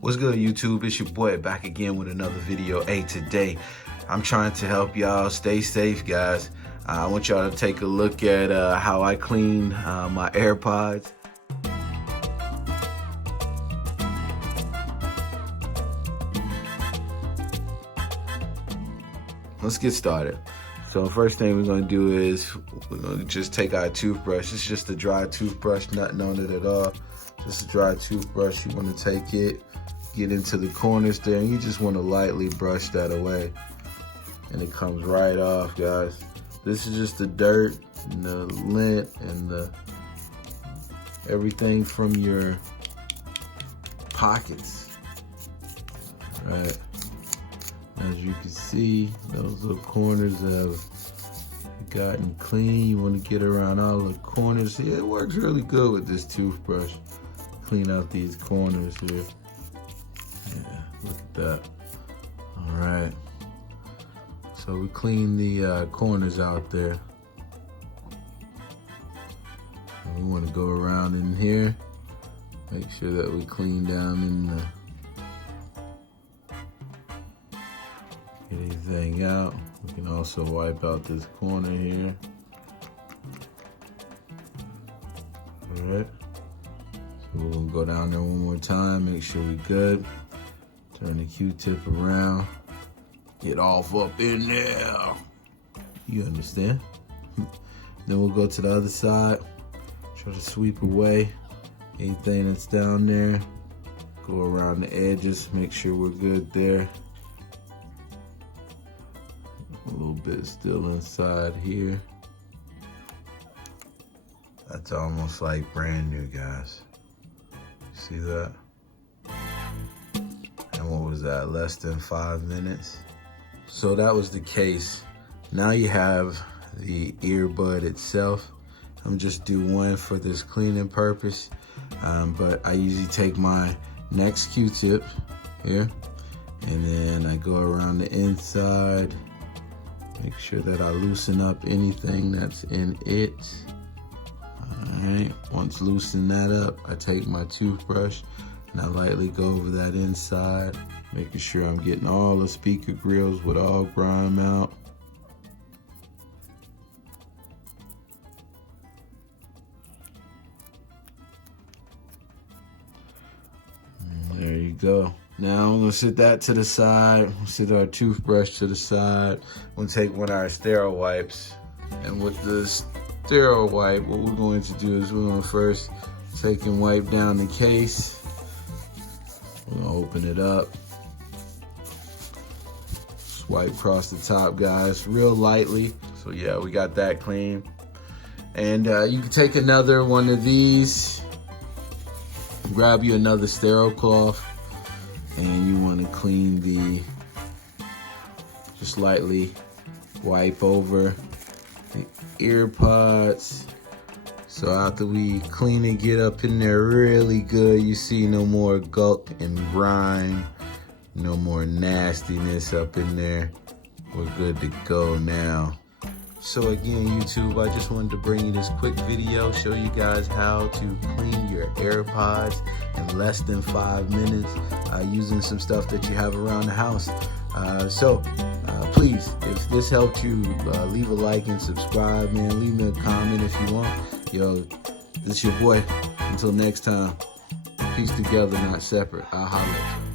What's good, YouTube? It's your boy back again with another video. Hey, today I'm trying to help y'all stay safe, guys. I want y'all to take a look at how I clean my AirPods. Let's get started. So first thing we're gonna do is we're gonna just take our toothbrush. It's just a dry toothbrush, nothing on it at all. Just a dry toothbrush. You wanna take it, get into the corners there, and you just wanna lightly brush that away. And it comes right off, guys. This is just the dirt and the lint and everything from your pockets, right? As you can see, those little corners have gotten clean. You want to get around all the corners here. It works really good with this toothbrush. Clean out these corners here. Yeah, look at that. All right. So we clean the corners out there. And we want to go around in here. Make sure that we clean down in the anything out. We can also wipe out this corner here. All right. So we're gonna go down there one more time, make sure we're good. Turn the Q-tip around. Get off up in there. You understand? Then we'll go to the other side. Try to sweep away anything that's down there. Go around the edges, make sure we're good there. A little bit still inside here. That's almost like brand new, guys. See that? And what was that, less than 5 minutes? So that was the case. Now you have the earbud itself. I'm just do one for this cleaning purpose. But I usually take my next Q-tip here, and then I go around the inside. Make sure that I loosen up anything that's in it. All right, once loosen that up, I take my toothbrush and I lightly go over that inside, making sure I'm getting all the speaker grills with all grime out. And there you go. Now I'm gonna sit that to the side, sit our toothbrush to the side. I'm gonna take one of our sterile wipes. And with the sterile wipe, what we're going to do is we're gonna first take and wipe down the case. We're gonna open it up. Swipe across the top, guys, real lightly. So yeah, we got that clean. And you can take another one of these, grab you another sterile cloth, and you want to clean just lightly wipe over the AirPods. So after we clean and get up in there really good, you see no more gunk and grime, no more nastiness up in there. We're good to go now. So again, YouTube, I just wanted to bring you this quick video, show you guys how to clean your AirPods in less than 5 minutes using some stuff that you have around the house. Please, if this helped you, leave a like and subscribe, man. Leave me a comment if you want. Yo, this is your boy. Until next time, peace together, not separate. I'll holler at you.